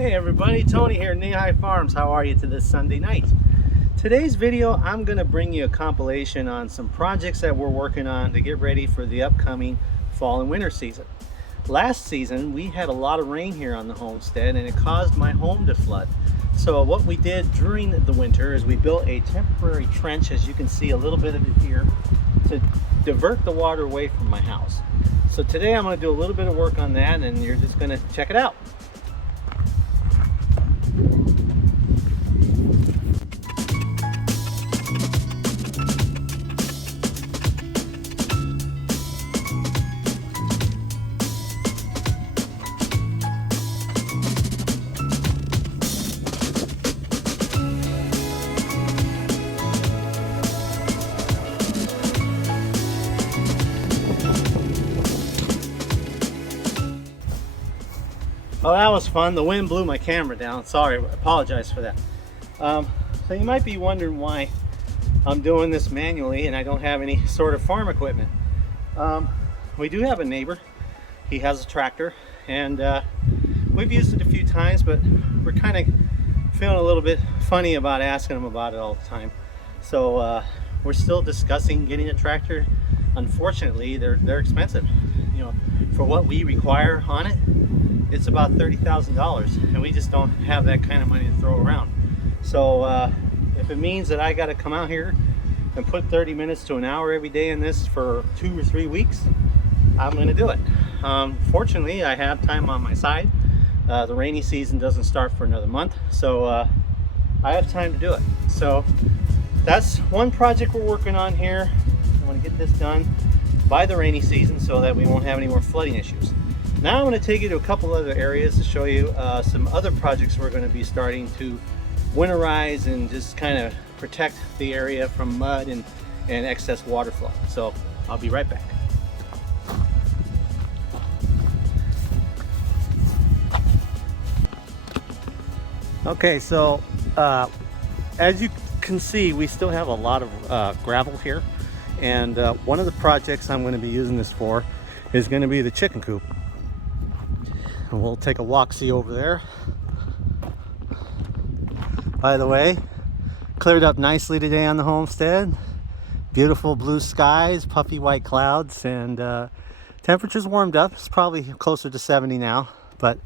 Hey everybody, Tony here, Knee High Farms. How are you to this Sunday night? Today's video, I'm going to bring you a compilation on some projects that we're working on to get ready for the upcoming fall and winter season. Last season, we had a lot of rain here on the homestead and it caused my home to flood. So what we did during the winter is we built a temporary trench, as you can see a little bit of it here, to divert the water away from my house. So today I'm going to do a little bit of work on that and you're just going to check it out. Well, that was fun. The wind blew my camera down. Sorry, I apologize for that. So you might be wondering why I'm doing this manually and I don't have any sort of farm equipment. We do have a neighbor. He has a tractor and we've used it a few times, but we're kind of feeling a little bit funny about asking him about it all the time. So we're still discussing getting a tractor. Unfortunately, they're expensive. You know, for what we require on it, it's about $30,000 and we just don't have that kind of money to throw around. So if it means that I got to come out here and put 30 minutes to an hour every day in this for 2 or 3 weeks, I'm going to do it. Fortunately, I have time on my side. The rainy season doesn't start for another month, so I have time to do it. So that's one project we're working on here. I want to get this done by the rainy season so that we won't have any more flooding issues. Now I'm going to take you to a couple other areas to show you some other projects we're going to be starting to winterize and just kind of protect the area from mud and excess water flow. So I'll be right back. Okay, so as you can see, we still have a lot of gravel here, and one of the projects I'm going to be using this for is going to be the chicken coop. And we'll take a walk-see over there. By the way, cleared up nicely today on the homestead. Beautiful blue skies, puffy white clouds, and temperatures warmed up. It's probably closer to 70 now, but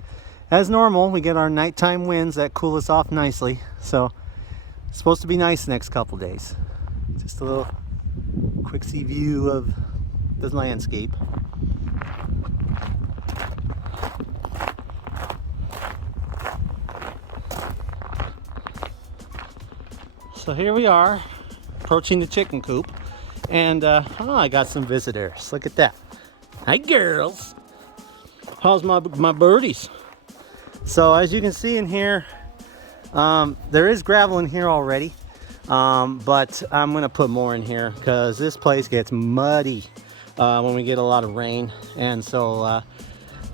as normal, we get our nighttime winds that cool us off nicely. So it's supposed to be nice the next couple days. Just a little quick see view of the landscape. So here we are, approaching the chicken coop, and I got some visitors. Look at that. Hi girls. How's my birdies? So as you can see in here, there is gravel in here already, but I'm gonna put more in here because this place gets muddy when we get a lot of rain, and so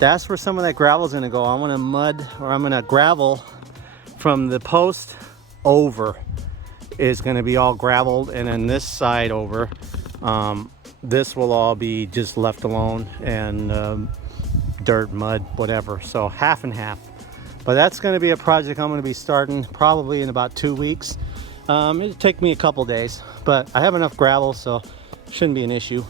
that's where some of that gravel is gonna go. I'm gonna gravel from the post over is going to be all graveled, and then this side over, this will all be just left alone, and dirt, mud, whatever. So half and half. But that's going to be a project I'm going to be starting probably in about 2 weeks. It'll take me a couple days, but I have enough gravel, so it shouldn't be an issue.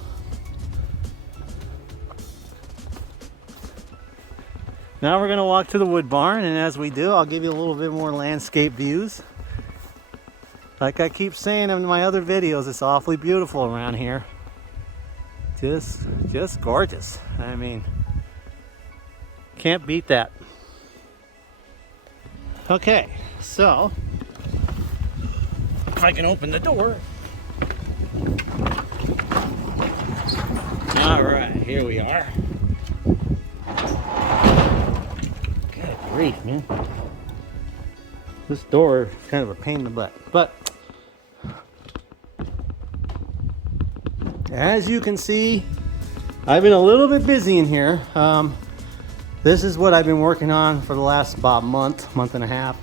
Now we're going to walk to the wood barn, and as we do, I'll give you a little bit more landscape views. Like I keep saying in my other videos, it's awfully beautiful around here. Just gorgeous. I mean, can't beat that. Okay, so if I can open the door. All right, here we are. Good grief, man. This door is kind of a pain in the butt, but as you can see, I've been a little bit busy in here. This is what I've been working on for the last about month and a half.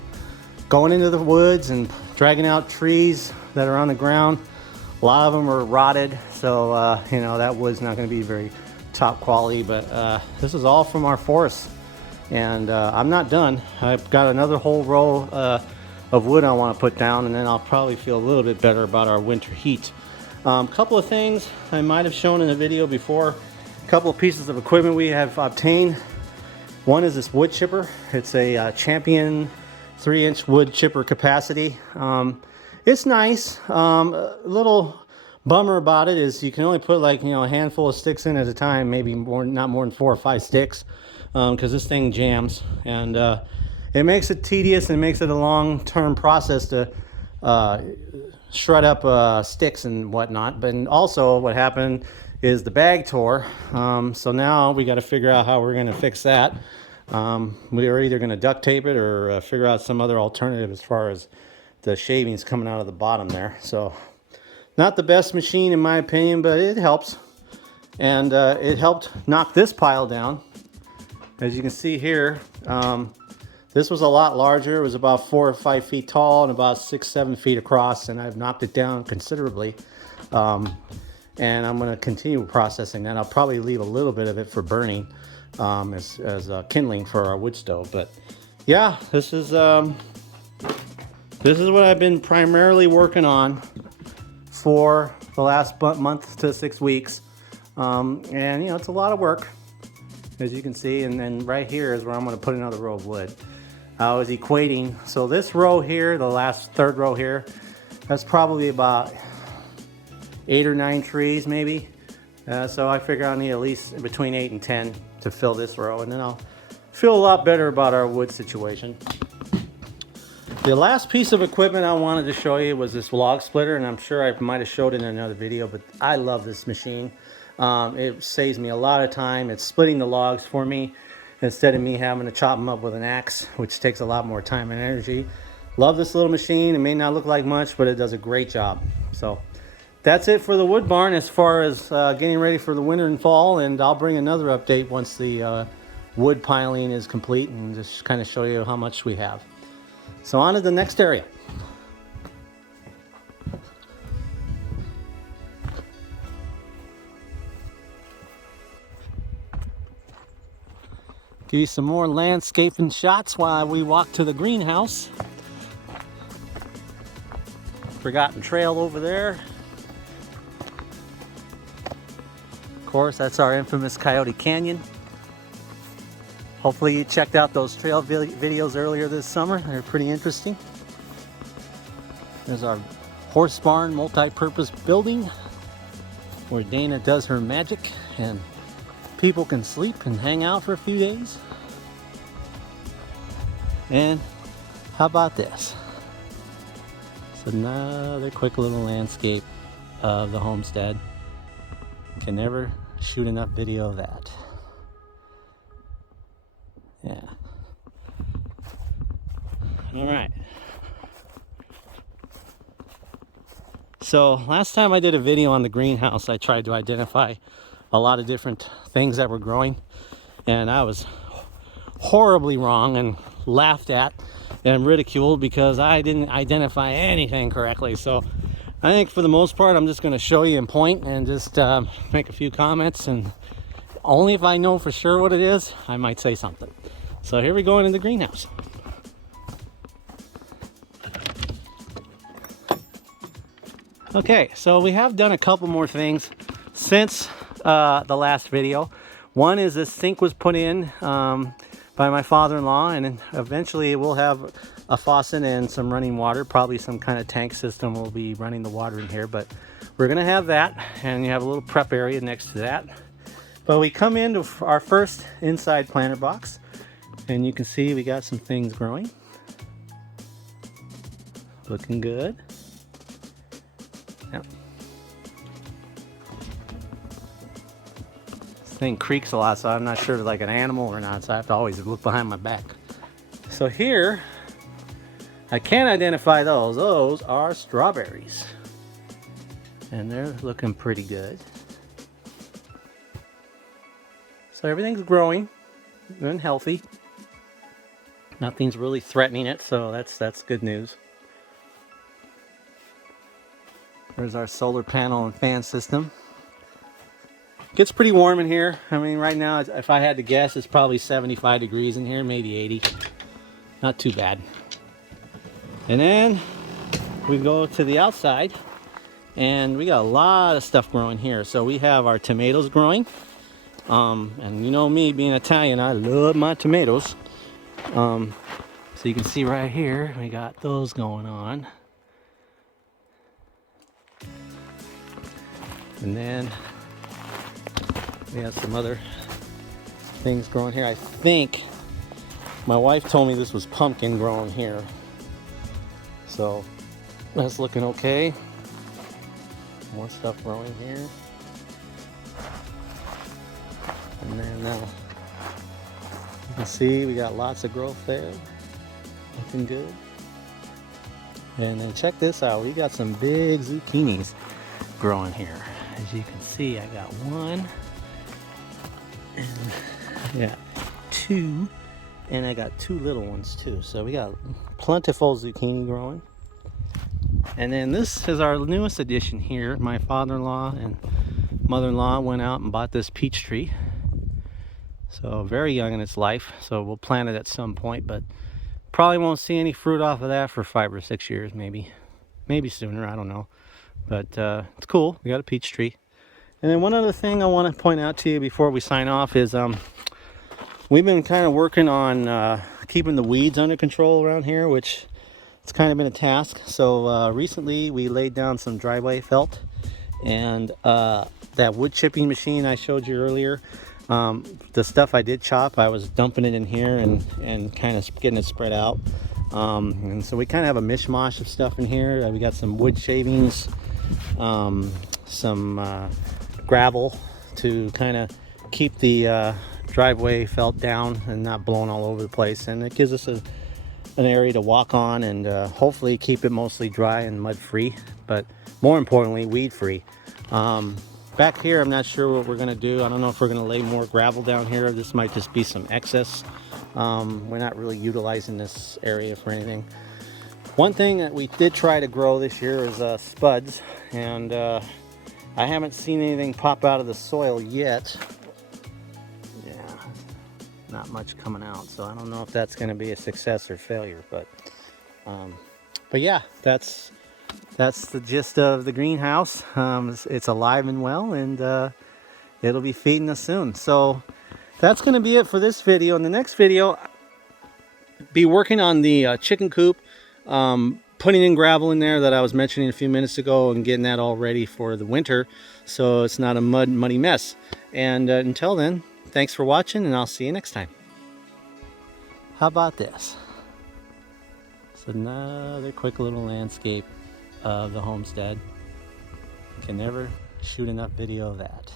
Going into the woods and dragging out trees that are on the ground. A lot of them are rotted, so you know, that wood's not going to be very top quality, but this is all from our forest And I'm not done. I've got another whole row of wood I want to put down, and then I'll probably feel a little bit better about our winter heat. Couple of things I might have shown in the video before. A couple of pieces of equipment we have obtained. One is this wood chipper. It's a Champion 3-inch wood chipper capacity. It's nice. A little bummer about it is you can only put like, you know, a handful of sticks in at a time, maybe more, not more than 4 or 5 sticks, because this thing jams, and it makes it tedious and makes it a long-term process to shred up sticks and whatnot. But also what happened is the bag tore, so now we got to figure out how we're going to fix that. We are either going to duct tape it or figure out some other alternative as far as the shavings coming out of the bottom there. So not the best machine in my opinion, but it helps. And it helped knock this pile down. As you can see here, this was a lot larger. It was about 4 or 5 feet tall and about 6-7 feet across, and I've knocked it down considerably. And I'm going to continue processing that. I'll probably leave a little bit of it for burning as kindling for our wood stove. But yeah, this is what I've been primarily working on for the last month to 6 weeks. And you know, it's a lot of work, as you can see. And then right here is where I'm going to put another row of wood. I was equating, so this row here, the last third row here, that's probably about 8 or 9 trees maybe. So I figure I'll need at least between 8 and 10 to fill this row, and then I'll feel a lot better about our wood situation. The last piece of equipment I wanted to show you was this log splitter, and I'm sure I might have showed it in another video, but I love this machine. It saves me a lot of time. It's splitting the logs for me instead of me having to chop them up with an axe, which takes a lot more time and energy. Love this little machine. It may not look like much, but it does a great job. So that's it for the wood barn as far as getting ready for the winter and fall, and I'll bring another update once the wood piling is complete and just kind of show you how much we have. So on to the next area. Give you some more landscaping shots while we walk to the greenhouse. Forgotten trail over there. Of course, that's our infamous Coyote Canyon. Hopefully you checked out those trail videos earlier this summer. They're pretty interesting. There's our horse barn multi-purpose building where Dana does her magic and people can sleep and hang out for a few days. And how about this? It's another quick little landscape of the homestead. Can never shoot enough video of that. Yeah. All right. So last time I did a video on the greenhouse, I tried to identify a lot of different things that were growing, and I was horribly wrong and laughed at and ridiculed because I didn't identify anything correctly. So I think for the most part I'm just going to show you and point and just make a few comments, and only if I know for sure what it is I might say something. So here we go into the greenhouse. Okay, so we have done a couple more things since the last video. One is this sink was put in by my father-in-law, and then eventually we'll have a faucet and some running water. Probably some kind of tank system will be running the water in here, but we're gonna have that, and you have a little prep area next to that. But we come into our first inside planter box, and you can see we got some things growing. Looking good. Yep. Thing creaks a lot, so I'm not sure if it's like an animal or not, so I have to always look behind my back. So here I can't identify those. Those are strawberries, and they're looking pretty good. So everything's growing and healthy. Nothing's really threatening it, so that's good news. There's our solar panel and fan system. Gets pretty warm in here. I mean, right now, if I had to guess, it's probably 75 degrees in here, maybe 80. Not too bad. And then we go to the outside, and we got a lot of stuff growing here. So we have our tomatoes growing. And you know me, being Italian, I love my tomatoes. So you can see right here, we got those going on. And then we have some other things growing here. I think my wife told me this was pumpkin growing here. So that's looking okay. More stuff growing here. And then you can see we got lots of growth there. Looking good. And then check this out. We got some big zucchinis growing here. As you can see, I got one, and I got two, and I got two little ones too. So we got plentiful zucchini growing. And then this is our newest addition here. My father-in-law and mother-in-law went out and bought this peach tree. So very young in its life. So we'll plant it at some point, but probably won't see any fruit off of that for 5 or 6 years, maybe sooner. I don't know. But it's cool. We got a peach tree. And then one other thing I want to point out to you before we sign off is we've been kind of working on keeping the weeds under control around here, which it's kind of been a task. So recently we laid down some driveway felt, and that wood chipping machine I showed you earlier, the stuff I did chop, I was dumping it in here and kind of getting it spread out. And so we kind of have a mishmash of stuff in here. We got some wood shavings, some gravel to kind of keep the driveway felt down and not blowing all over the place, and it gives us an area to walk on, and hopefully keep it mostly dry and mud free, but more importantly weed free. Back here I'm not sure what we're gonna do. I don't know if we're gonna lay more gravel down here. This might just be some excess. We're not really utilizing this area for anything. One thing that we did try to grow this year is spuds, and I haven't seen anything pop out of the soil yet. Yeah, not much coming out, so I don't know if that's going to be a success or failure, but yeah, that's the gist of the greenhouse. It's alive and well, and it'll be feeding us soon. So that's going to be it for this video. In the next video, be working on the chicken coop, putting in gravel in there that I was mentioning a few minutes ago, and getting that all ready for the winter so it's not a muddy mess. And until then, thanks for watching, and I'll see you next time. How about this? It's another quick little landscape of the homestead. Can never shoot enough video of that.